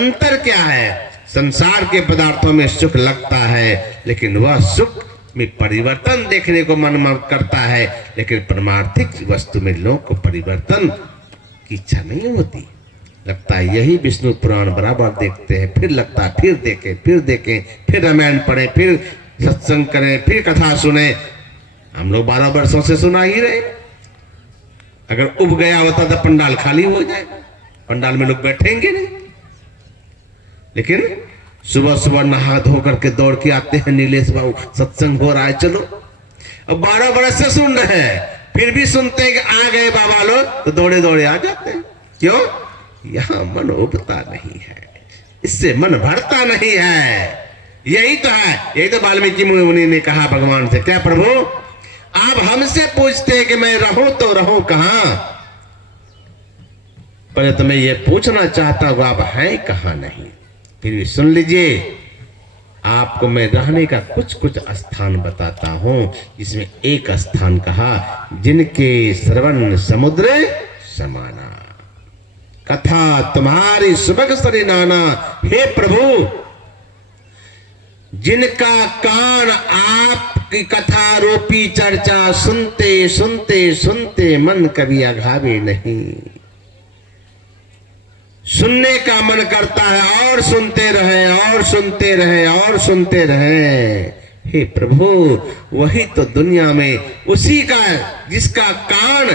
अंतर क्या है? संसार के पदार्थों में सुख लगता है, लेकिन वह सुख में परिवर्तन देखने को मन करता है, लेकिन परमार्थिक वस्तु में लोगों को परिवर्तन की इच्छा नहीं होती। लगता है यही विष्णु पुराण बराबर देखते हैं, फिर लगता है फिर देखें, फिर रामायण पढ़े, फिर सत्संग करें, फिर कथा सुने। हम लोग 12 वर्षों से सुना ही रहे। अगर उब गया होता तो पंडाल खाली हो जाए, पंडाल में लोग बैठेंगे नहीं। लेकिन सुबह सुबह नहा धो करके दौड़ के आते हैं, नीलेश बाबू सत्संग हो रहा है, चलो। अब 12 वर्ष से सुन रहे हैं, फिर भी सुनते हैं कि आ गए बाबा लोग, तो दौड़े दौड़े आ जाते हैं। क्यों? यहां मन उबता नहीं है, इससे मन भरता नहीं है। यही तो है, यही तो वाल्मीकि मुनि ने कहा भगवान से, क्या प्रभु आप हमसे पूछते हैं कि मैं रहूं तो रहूं कहां? पहले तो मैं ये पूछना चाहता हूं आप हैं कहां नहीं। फिर भी सुन लीजिए, आपको मैं रहने का कुछ कुछ स्थान बताता हूं। इसमें एक स्थान कहा, जिनके श्रवण समुद्र समाना, कथा तुम्हारी सुबह सरी नाना। हे प्रभु, जिनका कान आपकी कथा रूपी चर्चा सुनते सुनते सुनते मन कभी अघावे नहीं। सुनने का मन करता है और सुनते रहे और सुनते रहे और सुनते रहे। हे प्रभु, वही तो दुनिया में उसी का, जिसका कान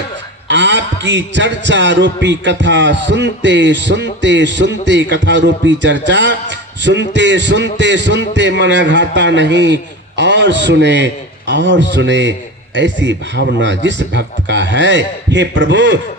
आपकी चर्चा रूपी कथा सुनते सुनते सुनते, कथा रूपी चर्चा सुनते सुनते सुनते मन घाता नहीं, और सुने ऐसी भावना जिस भक्त का है। हे प्रभु,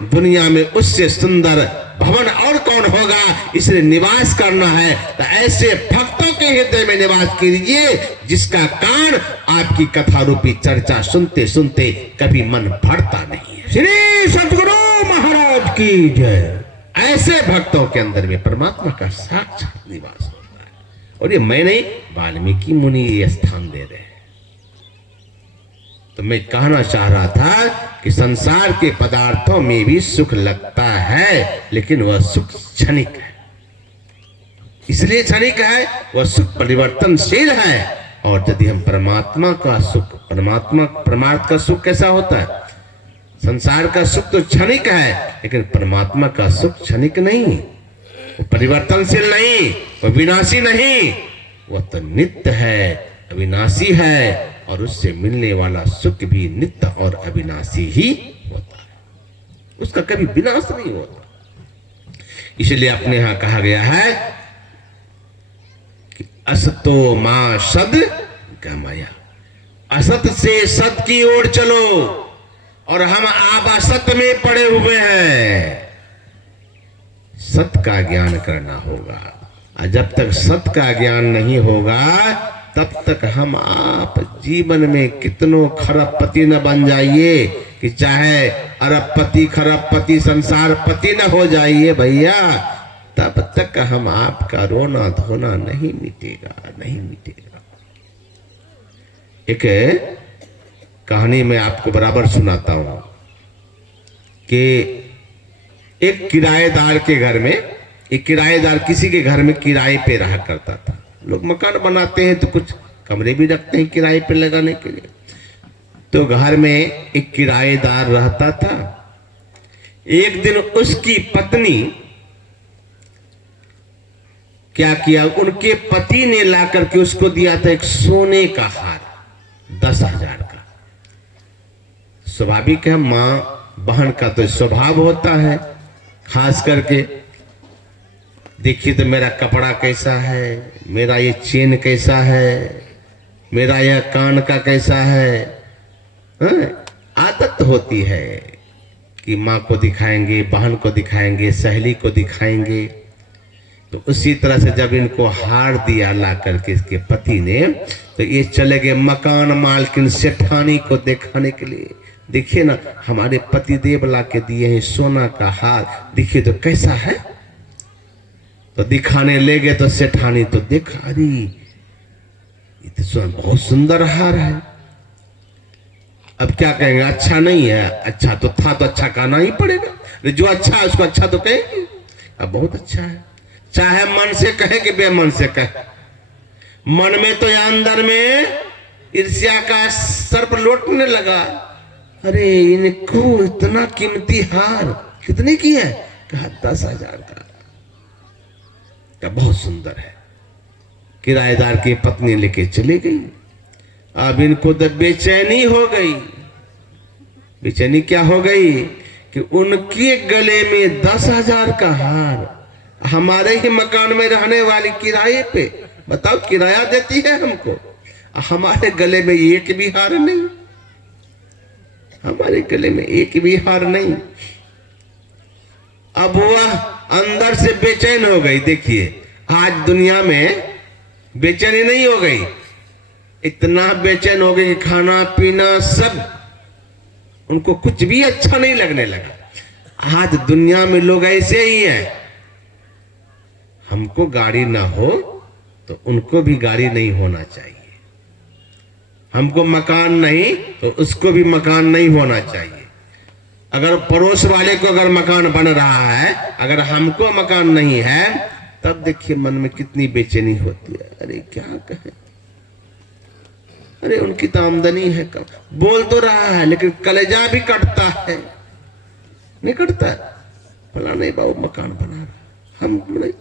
दुनिया में उससे सुंदर भवन और कौन होगा? इसलिए निवास करना है तो ऐसे भक्तों के हृदय में निवास कीजिए, जिसका कान आपकी कथा रूपी चर्चा सुनते सुनते कभी मन भरता नहीं है। श्री सतगुरु महाराज की जय। ऐसे भक्तों के अंदर में परमात्मा का साक्षात निवास होता है। और ये मैं नहीं, वाल्मीकि मुनि ये स्थान दे रहे हैं। तो मैं कहना चाह रहा था कि संसार के पदार्थों में भी सुख लगता है, लेकिन वह सुख क्षणिक है। इसलिए क्षणिक है, वह सुख परिवर्तनशील है। और यदि हम परमात्मा का सुख, परमार्थ का सुख कैसा होता है? संसार का सुख तो क्षणिक है, लेकिन परमात्मा का सुख क्षणिक नहीं, वो परिवर्तनशील नहीं, वो विनाशी नहीं, वह तो नित्य है, अविनाशी है। और उससे मिलने वाला सुख भी नित्य और अविनाशी ही होता है, उसका कभी विनाश नहीं होता। इसलिए अपने यहां कहा गया है कि असतो मां सद गमया, असत से सत की ओर चलो। और हम आप असत में पड़े हुए हैं, सत का ज्ञान करना होगा। और जब तक सत का ज्ञान नहीं होगा, तब तक हम आप जीवन में कितनों खरबपति न बन जाइए, कि चाहे अरबपति खरबपति संसारपति न हो जाइए भैया, तब तक हम आपका रोना धोना नहीं मिटेगा, नहीं मिटेगा। एक कहानी मैं आपको बराबर सुनाता हूं कि एक किराएदार के घर में, एक किराएदार किसी के घर में किराए पे रहा करता था। लोग मकान बनाते हैं तो कुछ कमरे भी रखते हैं किराए पे लगाने के लिए। तो घर में एक किराएदार रहता था। एक दिन उसकी पत्नी क्या किया, उनके पति ने ला करके उसको दिया था एक सोने का हार 10,000 का। स्वाभाविक है, मां बहन का तो स्वभाव होता है, खास करके देखिए तो मेरा कपड़ा कैसा है, मेरा ये चेन कैसा है, मेरा यह कान का कैसा है। आदत होती है कि माँ को दिखाएंगे, बहन को दिखाएंगे, सहेली को दिखाएंगे। तो उसी तरह से जब इनको हार दिया ला करके इसके पति ने, तो ये चले गए मकान मालकिन सेठानी को दिखाने के लिए। देखिए ना, हमारे पति देव ला के दिए हैं सोना का हार, देखिए तो कैसा है। तो दिखाने ले गए तो सेठानी तो देखा, अरे ये तो बहुत सुंदर हार है। अब क्या कहेंगे, अच्छा नहीं है? अच्छा तो था तो अच्छा कहना ही पड़ेगा, जो अच्छा है उसको अच्छा तो कहेंगे। अब बहुत अच्छा है, चाहे मन से कहे कि बेमन से कहे, मन में तो या अंदर में ईर्ष्या का सर्प लौटने लगा। अरे इनको इतना कीमती हार कितने की है? कहा 10,000 का। क्या बहुत सुंदर है। किराएदार की पत्नी लेके चली गई। अब इनको तो बेचैनी हो गई। बेचैनी क्या हो गई कि उनके गले में 10,000 का हार, हमारे ही मकान में रहने वाली किराए पे, बताओ किराया देती है हमको, हमारे गले में एक भी हार नहीं, हमारे गले में एक भी हार नहीं। अब वह अंदर से बेचैन हो गई। देखिए आज दुनिया में बेचैनी नहीं हो गई, इतना बेचैन हो गई कि खाना पीना सब उनको कुछ भी अच्छा नहीं लगने लगा। आज दुनिया में लोग ऐसे ही हैं, हमको गाड़ी ना हो तो उनको भी गाड़ी नहीं होना चाहिए, हमको मकान नहीं तो उसको भी मकान नहीं होना चाहिए। अगर पड़ोस वाले को अगर मकान बन रहा है, अगर हमको मकान नहीं है, तब देखिए मन में कितनी बेचैनी होती है। अरे क्या कहें, अरे उनकी तो आमदनी है कम, बोल तो रहा है लेकिन कलेजा भी कटता है, नहीं कटता है? फलाने बाबू मकान बना रहा, हम नहीं,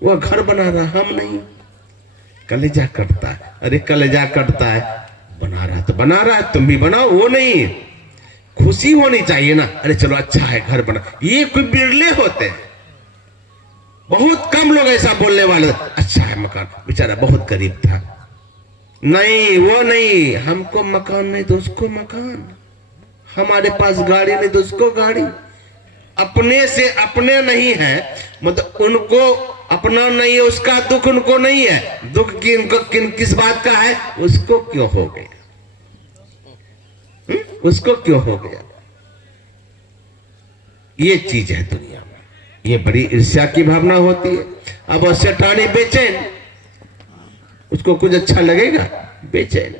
वह घर बना रहा, हम नहीं, कलेजा कटता है। अरे कलेजा कटता है, बना रहा तो बना रहा है, तुम भी बनाओ, वो नहीं, खुशी होनी चाहिए ना। अरे चलो अच्छा है घर बना, ये कोई बिरले होते हैं, बहुत कम लोग ऐसा बोलने वाले, अच्छा है मकान, बेचारा बहुत गरीब था। नहीं वो नहीं, हमको मकान नहीं तो उसको मकान, हमारे पास गाड़ी नहीं तो उसको गाड़ी। अपने से अपने नहीं है, मतलब उनको अपना नहीं है, उसका दुख उनको नहीं है, दुख किस बात का है, उसको क्यों हो गया, उसको क्यों हो गया। ये चीज है दुनिया में, ये बड़ी ईर्ष्या की भावना होती है। अब सेठानी बेचैन, उसको कुछ अच्छा लगेगा, बेचैन।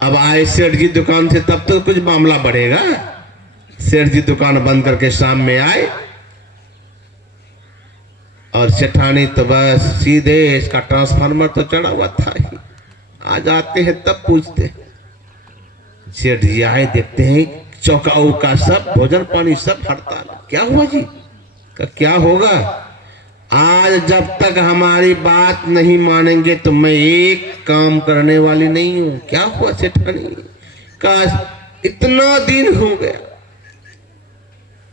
अब आए सेठ जी दुकान से, तब तो कुछ मामला बढ़ेगा। सेठ जी दुकान बंद करके शाम में आए और सेठानी तो बस सीधे, इसका ट्रांसफार्मर तो चढ़ा हुआ था ही, आज आते हैं तब पूछते हैं। सेठ जी आए, देखते हैं चौका उका सब, भोजन पानी सब हड़ताल। क्या हुआ जी? क्या होगा? आज जब तक हमारी बात नहीं मानेंगे तो मैं एक काम करने वाली नहीं हूं। क्या हुआ सेठानी? काश इतना दिन हो गया,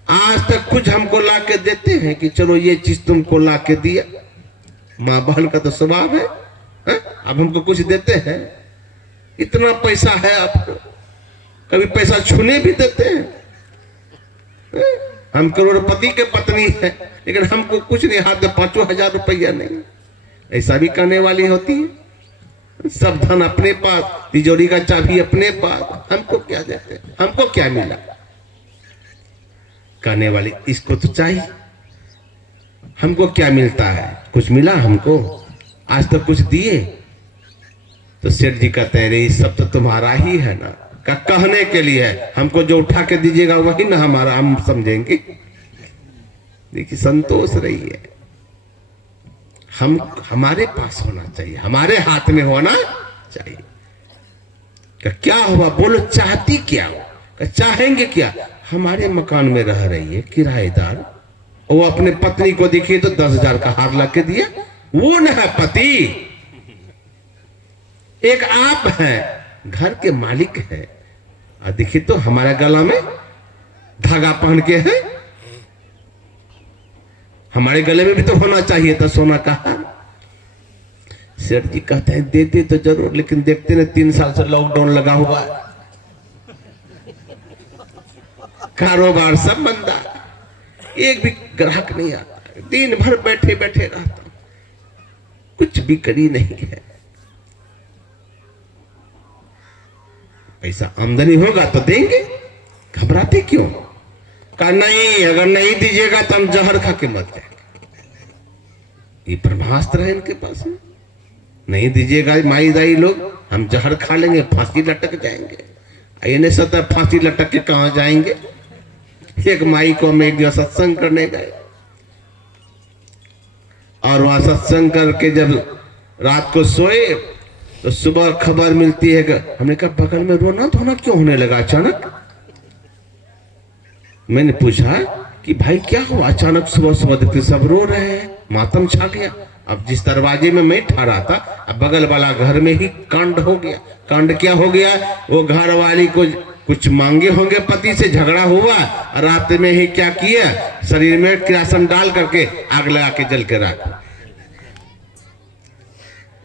आज तक कुछ हमको ला के देते हैं कि चलो ये चीज तुमको ला के दिया, माँ बहन का तो स्वभाव है, अब हमको कुछ देते हैं, इतना पैसा है आपको, कभी पैसा छूने भी देते हैं। हम करोड़पति के पत्नी है, लेकिन हमको कुछ नहीं, हाथ में 5,000 रुपया नहीं, ऐसा भी करने वाली होती है। सब धन अपने पास, तिजोरी का चाबी अपने पास, हमको क्या देते, हमको क्या मिला? करने वाली इसको तो चाहिए, हमको क्या मिलता है? कुछ मिला हमको? आज तक कुछ दिए? तो सेठ जी कहते हैं, ये सब तो तुम्हारा ही है ना, का कहने के लिए है, हमको जो उठा के दीजिएगा वही ना हमारा, हम समझेंगे। देखिए संतोष रही है, हम हमारे पास होना चाहिए, हमारे हाथ में होना चाहिए। क्या हुआ बोलो, चाहती क्या हो, चाहेंगे क्या? हमारे मकान में रह रही है किराएदार, वो अपने पत्नी को देखिए तो 10,000 का हार ला के दिया, वो न है पति, एक आप हैं, घर के मालिक हैं, और देखिए तो हमारा गला में धागा पहन के है, हमारे गले में भी तो होना चाहिए था सोना का हार। सेठ जी कहते हैं देते तो जरूर, लेकिन देखते ना 3 साल से लॉकडाउन लगा हुआ है, कारोबार सब मंदा, एक भी ग्राहक नहीं आता, दिन भर बैठे बैठे रहता हूं, कुछ बिक्री नहीं है। पैसा आमदनी होगा तो देंगे, घबराते क्यों? कहा नहीं, अगर नहीं दीजिएगा तो हम जहर खा के मर जाएंगे। ये ब्रह्मास्त्र है इनके पास में, नहीं दीजिएगा माई दाई लोग, हम जहर खा लेंगे, फांसी लटक जाएंगे। इन्हें सतह फांसी लटक के कहां जाएंगे? एक माई को हम एक दिवस सत्संग करने गए और वहां सत्संग करके जब रात को सोए तो सुबह खबर मिलती है कि हमने कहा बगल में रोना धोना क्यों होने लगा अचानक। मैंने पूछा कि भाई क्या हुआ, अचानक सुबह सुबह देखते सब रो रहे हैं, मातम छा गया। अब जिस दरवाजे में मैं ठहरा था, अब बगल वाला घर में ही कांड हो गया। कांड क्या हो गया, वो घर वाली को कुछ मांगे होंगे, पति से झगड़ा हुआ और रात में ही क्या किया, शरीर में किरासन डाल करके आग लगा के जल के रखा।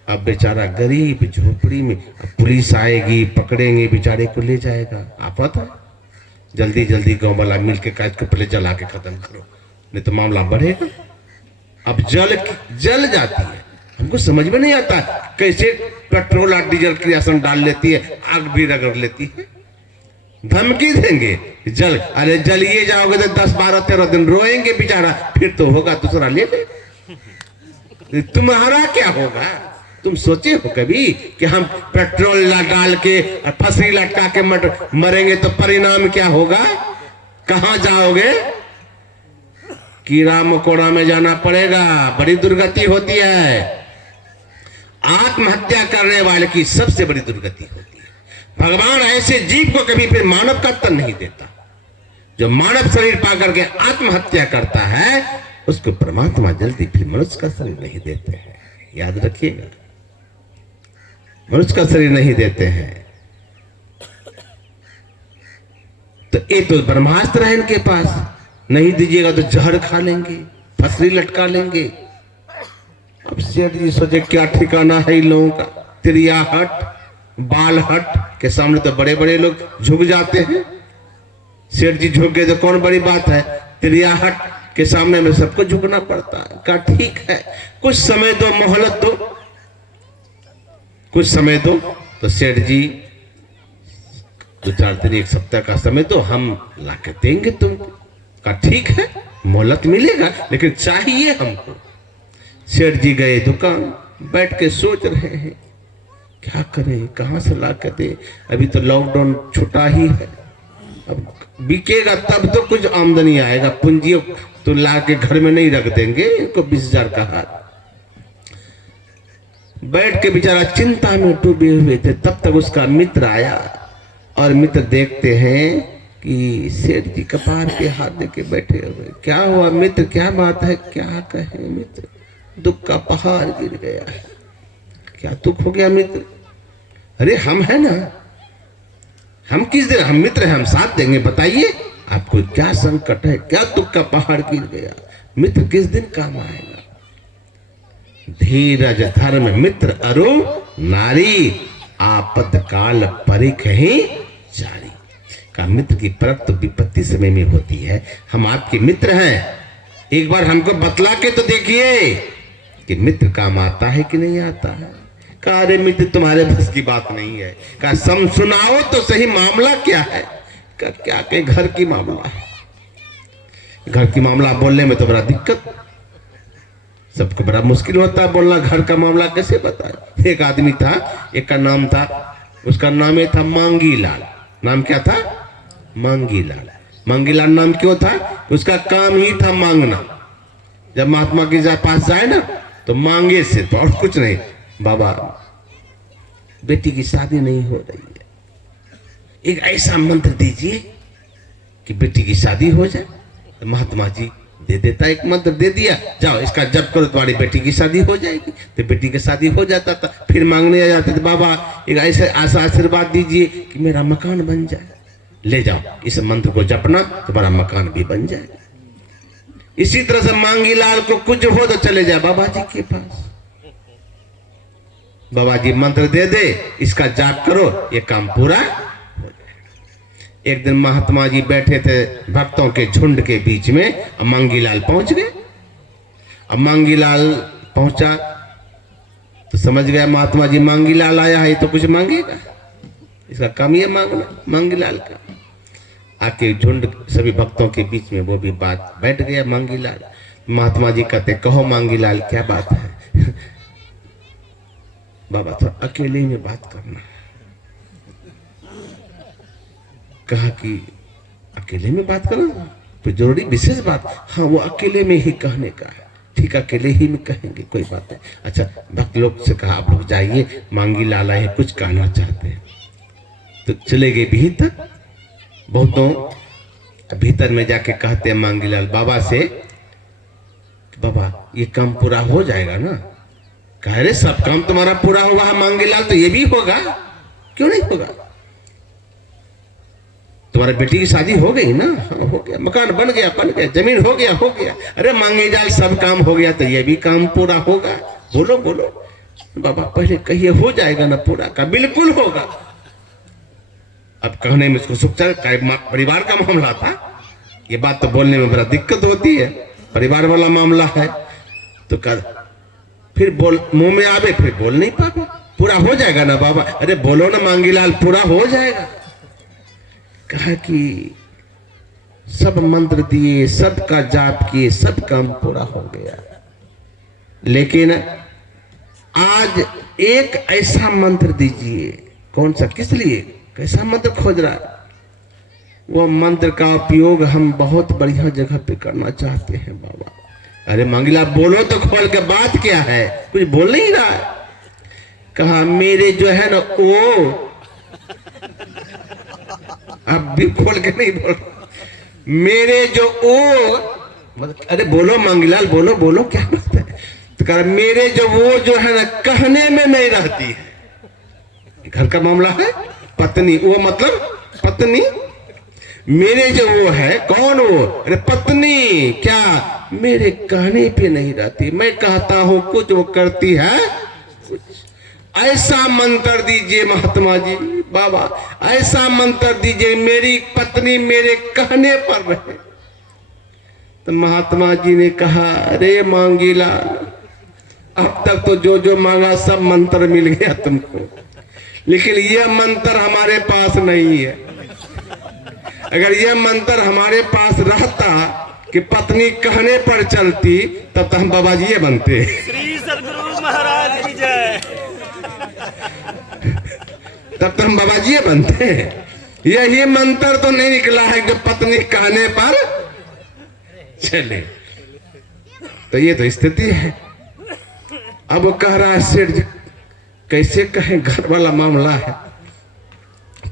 अब बेचारा गरीब झोपड़ी में, अब पुलिस आएगी, पकड़ेंगे, बेचारे को ले जाएगा। आप पता जल्दी जल्दी गांव वाला मिल के काट के पहले जला के खत्म करो, नहीं तो मामला बढ़ेगा। अब जल जाती है, हमको समझ में नहीं आता कैसे पेट्रोल और डीजल किरासन डाल लेती है, आग भी रगड़ लेती है। धमकी देंगे जल, अरे जलिए जाओगे तो 10 12 13 दिन रोएंगे बेचारा, फिर तो होगा दूसरा ले ले। तुम्हारा क्या होगा, तुम सोचे हो कभी कि हम पेट्रोल डाल के और फसरी लटका के मरेंगे तो परिणाम क्या होगा, कहां जाओगे, कीड़ा मकोड़ा में जाना पड़ेगा, बड़ी दुर्गति होती है। आत्महत्या करने वाले की सबसे बड़ी दुर्गति होती है। भगवान ऐसे जीव को कभी फिर मानव का तन नहीं देता। जो मानव शरीर पाकर के आत्महत्या करता है उसको परमात्मा जल्दी फिर मनुष्य का शरीर नहीं देते हैं, याद रखिएगा, मनुष्य का शरीर नहीं देते हैं। तो ये तो ब्रह्मास्त्र है इनके पास, नहीं दीजिएगा तो जहर खा लेंगे, फसली लटका लेंगे। अब सेठ जी सोचे क्या ठिकाना है इन लोगों का, तिरियाहट बालहट के सामने तो बड़े बड़े लोग झुक जाते हैं। सेठ जी झुक गए तो कौन बड़ी बात है, तिरियाहट के सामने में सबको झुकना पड़ता है। कहा ठीक है, कुछ समय दो, मोहलत दो, कुछ समय दो। तो सेठ जी 2-4 दिन 1 सप्ताह का समय दो, हम ला के देंगे तुमको। कहा ठीक है, मोहलत मिलेगा लेकिन चाहिए हमको। सेठ जी गए दुकान, बैठ के सोच रहे हैं क्या करें, कहां से ला के दे, अभी तो लॉकडाउन छुटा ही है, अब बिकेगा तब तो कुछ आमदनी आएगा, पूंजी तो ला के घर में नहीं रख देंगे, इनको 20,000 का हाथ। बैठ के बेचारा चिंता में डूबे हुए थे, तब तक उसका मित्र आया और मित्र देखते हैं कि सेठ जी कपार पे हाथ देके बैठे हुए। क्या हुआ मित्र, क्या बात है, क्या कहे मित्र, दुख का पहाड़ गिर गया है। क्या दुख हो गया मित्र, अरे हम है ना, हम किस दिन, हम मित्र हैं, हम साथ देंगे, बताइए आपको क्या संकट है, क्या दुख का पहाड़ गिर गया, मित्र किस दिन काम आएगा। धीरज धर्म मित्र अरु नारी, आपद काल परिख ही जारी। का मित्र की परख तो विपत्ति समय में होती है। हम आपके मित्र हैं, एक बार हमको बतला के तो देखिए कि मित्र काम आता है कि नहीं आता है। कहा अरे मित्र तुम्हारे बस की बात नहीं है। कहा सुनाओ तो सही मामला क्या है। कहा क्या के घर की मामला है, घर की मामला बोलने में तो बड़ा दिक्कत, सबको बड़ा मुश्किल होता है बोलना, घर का मामला कैसे बताए। एक आदमी था, एक का नाम था, उसका नाम ये था मांगी लाल। नाम क्या था, मांगी लाल। मांगी लाल नाम क्यों था, उसका काम ही था मांगना। जब महात्मा के पास जाए ना तो मांगे से, तो और कुछ नहीं, बाबा बेटी की शादी नहीं हो रही है, एक ऐसा मंत्र दीजिए कि बेटी की शादी हो जाए। तो महात्मा जी दे देता, एक मंत्र दे दिया, जाओ इसका जप करो तुम्हारी बेटी की शादी हो जाएगी। तो बेटी की शादी हो जाता था। फिर मांगने आ जाते थे, बाबा एक ऐसा आशीर्वाद दीजिए कि मेरा मकान बन जाए। ले जाओ इस मंत्र को जपना, तुम्हारा मकान भी बन जाएगा। इसी तरह से मांगी लाल को कुछ हो तो चले जाए बाबा जी के पास, बाबा जी मंत्र दे दे, इसका जाप करो, ये काम पूरा हो जाए। एक दिन महात्मा जी बैठे थे भक्तों के झुंड के बीच में, अब मांगी लाल पहुंच गए। अब मांगी लाल पहुंचा तो समझ गया महात्मा जी मांगी लाल आया है तो कुछ मांगेगा, इसका काम ये मांगना मांगी लाल का। आके झुंड सभी भक्तों के बीच में वो भी बात बैठ गया मांगी लाल। महात्मा जी कहते कहो मांगी लाल क्या बात है। बाबा तो अकेले में बात करना। कहा कि अकेले में बात करना, तो जरूरी विशेष बात, हाँ वो अकेले में ही कहने का है, ठीक अकेले ही में कहेंगे, कोई बात नहीं। अच्छा, भक्त लोग से कहा आप लोग जाइए, मांगी लाल आए कुछ कहना चाहते हैं। तो चले गए भीतर, बहुतों भीतर में जाके कहते हैं मांगी लाल बाबा से, बाबा ये काम पूरा हो जाएगा ना? कह रहे सब काम तुम्हारा पूरा हुआ है मांगी लाल, तो ये भी होगा, क्यों नहीं होगा? तुम्हारे बेटी की शादी हो गई ना? हाँ हो गया, मकान बन गया, जमीन हो गया, हो गया। अरे मांगे जाल सब काम हो गया, तो ये भी काम पूरा होगा। बोलो बोलो बाबा, पहले कहिए हो जाएगा ना पूरा? का बिल्कुल होगा। अब कहने में इसको सुख चल, परिवार का मामला था, ये बात तो बोलने में बड़ा दिक्कत होती है, परिवार वाला मामला है। तो कर फिर बोल, मुंह में आवे, फिर बोल नहीं पावे, पूरा हो जाएगा ना बाबा? अरे बोलो ना मांगी लाल, पूरा हो जाएगा। कहा कि सब मंत्र दिए, सबका जाप किए, सब काम पूरा हो गया, लेकिन आज एक ऐसा मंत्र दीजिए। कौन सा? किस लिए? कैसा मंत्र खोज रहा है? वो मंत्र का उपयोग हम बहुत बढ़िया जगह पे करना चाहते हैं बाबा। अरे मांगीलाल बोलो तो खोल के, बात क्या है? कुछ बोल नहीं रहा है। कहा मेरे जो है ना वो, अब भी खोल के नहीं बोल, मेरे जो ओ, अरे बोलो मांगीलाल बोलो, बोलो क्या बात है? तो कहा मेरे जो वो जो है ना कहने में नहीं रहती है। घर का मामला है, पत्नी, वो मतलब पत्नी, मेरे जो वो है, कौन वो? अरे पत्नी, क्या मेरे कहने पे नहीं रहती, मैं कहता हूं कुछ वो करती है कुछ। ऐसा मंत्र दीजिए महात्मा जी, बाबा ऐसा मंत्र दीजिए मेरी पत्नी मेरे कहने पर रहे। तो महात्मा जी ने कहा अरे मांगीलाल, अब तक तो जो जो मांगा सब मंत्र मिल गया तुमको, लेकिन यह मंत्र हमारे पास नहीं है। अगर यह मंत्र हमारे पास रहता कि पत्नी कहने पर चलती, तब तो हम बाबा जी बनते। श्री सद्गुरु महाराज की जय। तब तो हम बाबा जी बनते। यही मंत्र तो नहीं निकला है जो पत्नी कहने पर चले। तो ये तो स्थिति है। अब वो कह रहा है सेठ जी कैसे कहें, घर वाला मामला है,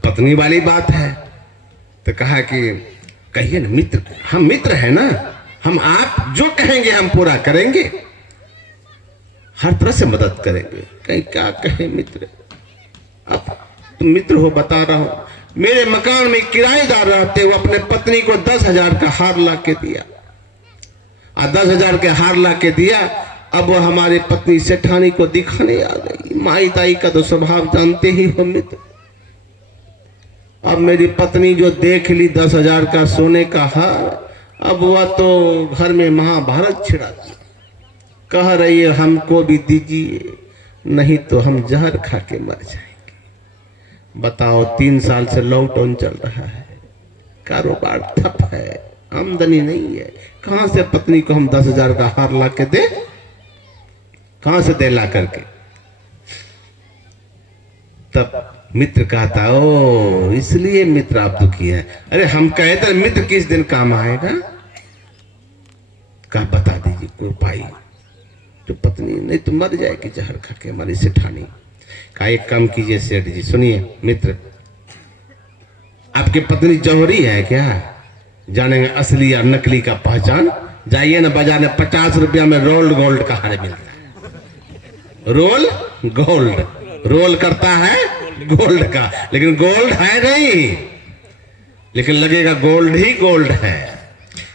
पत्नी वाली बात है। तो कहा कि कहिए ना मित्र, हम मित्र है ना, हम आप जो कहेंगे हम पूरा करेंगे, हर तरह से मदद करेंगे। कहीं क्या कहे मित्र, अब तुम मित्र हो बता रहा हूं। मेरे मकान में किराएदार रहते, वो अपने पत्नी को 10,000 का हार ला के दिया, 10,000 के हार ला के दिया। अब वो हमारी पत्नी सेठानी को दिखाने आ गई। माई ताई का तो स्वभाव जानते ही हो मित्र। अब मेरी पत्नी जो देख ली 10,000 का सोने का हार, अब वह तो घर में महाभारत छिड़ाती, कह रही है हमको भी दीजिए, नहीं तो हम जहर खा के मर जाएंगे। बताओ 3 साल से लॉकडाउन चल रहा है, कारोबार ठप है, आमदनी नहीं है, कहां से पत्नी को हम 10,000 का हार ला के दे, कहां से दे ला करके? तब मित्र कहता ओ इसलिए मित्र आप दुखी है। अरे हम कहते मित्र किस दिन काम आएगा? कहा बता दीजिए कोई उपाय, तो पत्नी नहीं तो मर जाएगी जहर खा के हमारी सेठानी। कहा एक काम कीजिए सेठ जी, सुनिए मित्र, आपकी पत्नी जौहरी है क्या? जानेंगे असली या नकली का पहचान? जाइए ना बाजार में 50 रुपया में रोल्ड गोल्ड का हार मिलता है। रोल गोल्ड, रोल करता है गोल्ड का, लेकिन गोल्ड है नहीं, लेकिन लगेगा गोल्ड ही गोल्ड है।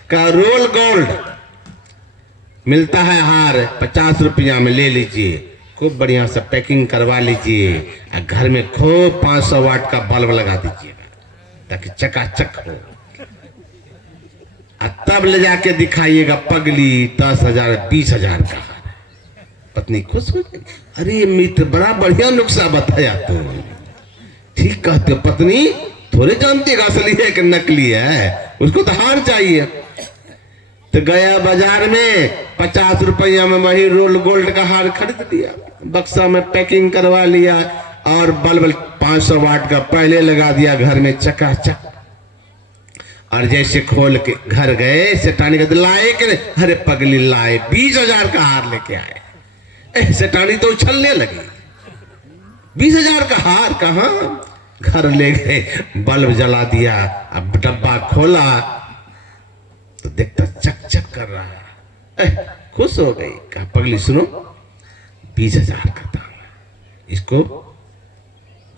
का रोल गोल्ड मिलता है हार 50 रुपया में, ले लीजिए, खूब बढ़िया सा पैकिंग करवा लीजिए, और घर में खूब 500 वाट का बल्ब लगा दीजिएगा ताकि चकाचक हो, और तब ले जाके दिखाइएगा पगली 10,000 20,000 का हार। पत्नी खुश हो गई। अरे मित्र बड़ा बढ़िया नुस्खा बताया तुम, ठीक कहते हो। पत्नी थोड़े जानती है असली है कि नकली है, उसको तो हार चाहिए। तो गया बाजार में 50 रुपया में वही रोल गोल्ड का हार खरीद लिया, बक्सा में पैकिंग करवा लिया, और बल्ब 500 वाट का पहले लगा दिया घर में चकाचक। और जैसे खोल के घर गए सेठानी कहते लाए कि नहीं? अरे पगली लाए 20,000 का हार लेके आए। सेठानी तो उछलने लगी, 20,000 का हार कहाँ? घर ले गए, बल्ब जला दिया। अब डब्बा खोला तो देखता चक चक कर रहा है। खुश हो गई, कहा पगली सुनो 20,000 का दाम है, इसको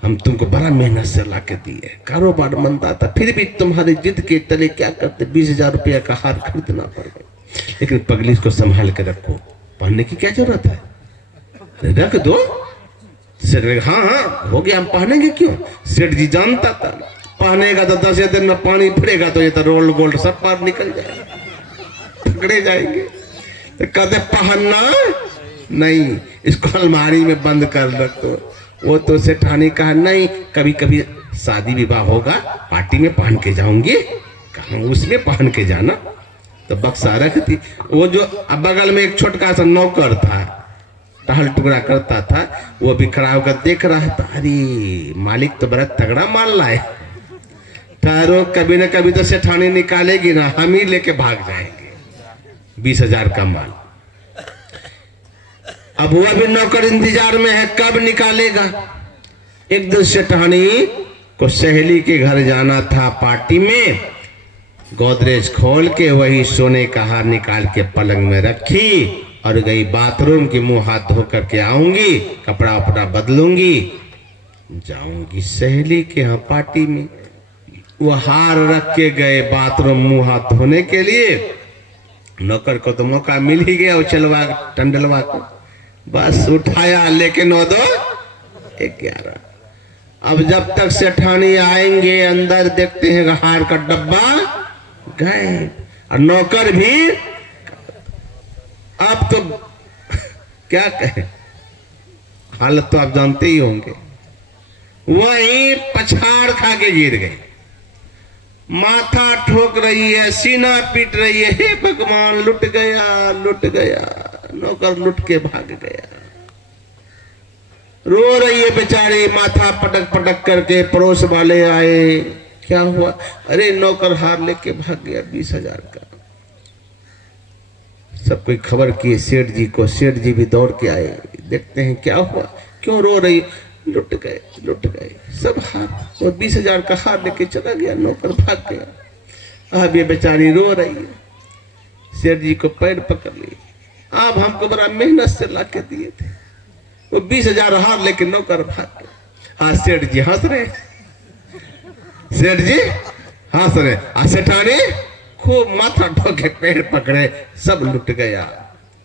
हम तुमको बड़ा मेहनत से ला के दिए, कारोबार मंदा था, फिर भी तुम्हारी जिद के तले क्या करते 20,000 रुपया का हार खरीदना पड़ गया। लेकिन पगली इसको संभाल के रखो, पहनने की क्या जरूरत है, रख दो। सेठ हाँ हाँ हो गया, हम पहनेंगे क्यों? सेठ जी जानता था पहनेगा तो 10 दिन में पानी फिरेगा तो ये तो रोल्ड गोल्ड सब पार निकल जाएगा, पकड़े जाएंगे। तो कहते पहनना नहीं, इसको अलमारी में बंद कर रख दो। वो तो सेठानी कहा नहीं, कभी कभी शादी विवाह होगा पार्टी में पहन के जाऊंगी, कहा उसमें पहन के जाना। तो बक्सा रख दी। वो जो बगल में एक छोटका सा नौकर था, टहल टुकड़ा करता था, वो भी खड़ा होकर देख रहा था, अरे मालिक तो बड़ा तगड़ा माल लाए, ठहरो कभी ना कभी तो सेठानी निकालेगी ना, हम ही लेके भाग जाएंगे 20,000 का माल। अब वह भी नौकर इंतजार में है कब निकालेगा। एक दिन सेठानी को सहेली के घर जाना था पार्टी में, गोदरेज खोल के वही सोने का हार निकाल के पलंग में रखी और गई बाथरूम की, मुंह हाथ धो करके आऊंगी, कपड़ा उपड़ा बदलूंगी, जाऊंगी सहेली के यहाँ पार्टी में। वो हार रख के गए बाथरूम मुंह हाथ धोने के लिए। नौकर को तो मौका मिल ही गया, वो चलवा टंडलवा को बस उठाया, लेकिन 9-2-11। अब जब तक सेठानी आएंगे अंदर देखते हैं हार का डब्बा गए और नौकर भी। अब तो क्या कहें, हालत तो आप जानते ही होंगे। वही पछाड़ खा के गिर गई, माथा ठोक रही है, सीना पीट रही है, हे भगवान लुट गया लुट गया। नौकर लुट के भाग गया, रो रही है बेचारी, माथा पटक पटक करके। पड़ोस वाले आए, क्या हुआ? अरे नौकर हार लेके भाग गया 20,000 का। सब कोई खबर किए सेठ जी को, सेठ जी भी दौड़ के आए, देखते हैं क्या हुआ, क्यों रो रही? लुट गए सब हार, और 20,000 का हार लेके चला गया, नौकर भाग गया। अब ये बेचारी रो रही है, सेठ जी को पैर पकड़ ली, आप हमको बड़ा मेहनत से ला के दिए थे, वो 20,000 हार लेके नौकर भाग गया। आज सेठ जी हंस रहे, सेठ जी हंस रहे, आज सेठानी खूब माथा ठोके पैर पकड़े, सब लुट गया।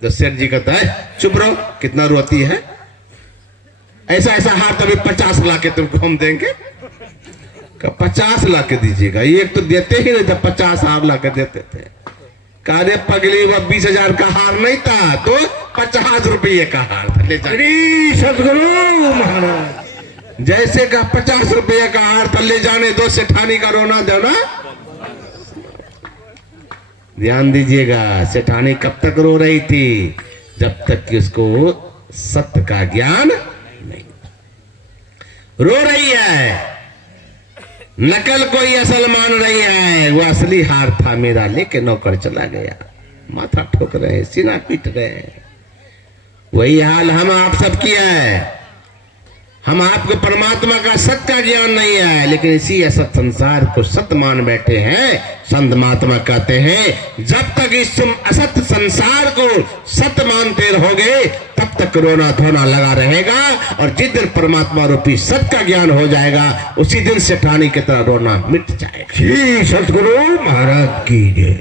तो सेठ जी कहता है चुप रहो, कितना रोती है, ऐसा ऐसा हार तभी 50 ला के तुमको हम देंगे। 50 ला के दीजिएगा, ये तो देते ही नहीं था, 50 हार ला के देते थे। कार्य पगली वह 20,000 का हार नहीं था, तो 50 रुपये का हार था, ले जा। सदगुरु महाराज जैसे का 50 रुपये का हार था, ले जाने दो, सेठानी का रोना धोना। ध्यान दीजिएगा, सेठानी कब तक रो रही थी? जब तक कि उसको सत्य का ज्ञान नहीं। रो रही है, नकल कोई असल मान रही है, वो असली हार था मेरा, लेके नौकर चला गया। माथा ठोक रहे, सीना पीट रहे। वही हाल हम आप सब किया है। हम आपको परमात्मा का सत्य का ज्ञान नहीं है, लेकिन इसी असत संसार को सत्य मान बैठे हैं। संत महात्मा कहते हैं जब तक इस असत संसार को सत्य मानते रहोगे तब तक रोना धोना लगा रहेगा, और जिस दिन परमात्मा रूपी सत्य का ज्ञान हो जाएगा उसी दिन सेठानी की तरह रोना मिट जाएगा। श्री सदगुरु महाराज की जय।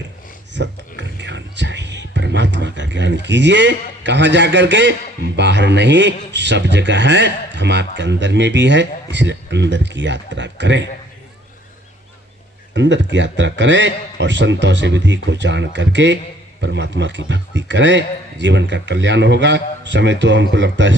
सत्य का ज्ञान चाहिए, परमात्मा का ज्ञान कीजिए। कहाँ जाकर के? बाहर नहीं, सब जगह है, हम आपके अंदर में भी है, इसलिए अंदर की यात्रा करें, अंदर की यात्रा करें और संतों से विधि को जान करके परमात्मा की भक्ति करें, जीवन का कल्याण होगा। समय तो हमको लगता है